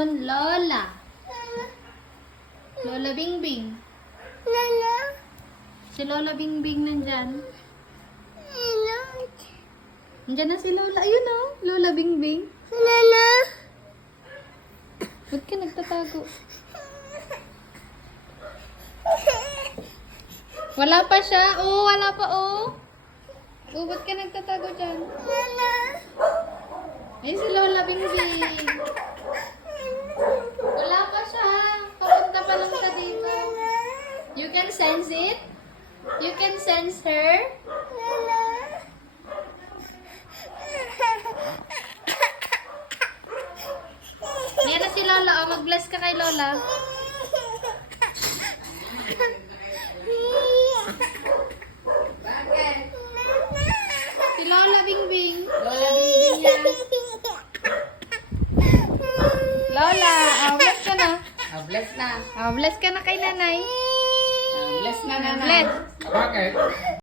yun? Lola. Lola Bingbing. Si Lola Bingbing nandyan. Nandyan na si Lola. Ayun o. Lola Bingbing. Ba't ka nagtatago? Wala pa siya. Oo, wala pa oh. Oo, ba't ka nagtatago dyan? Ay, si Lola Bingbing. Wala pa siya. Papunta pa lang siya dito. You can sense it? You can sense her? Yan na si Lola. Oh, mag-bless ka kay Lola. Si Lola Bingbing. Lola Bingbing yan. Lola, bless ka na. Bless na. Bless ka na kay nanay. Bless na, nanay. Bless. Bakit?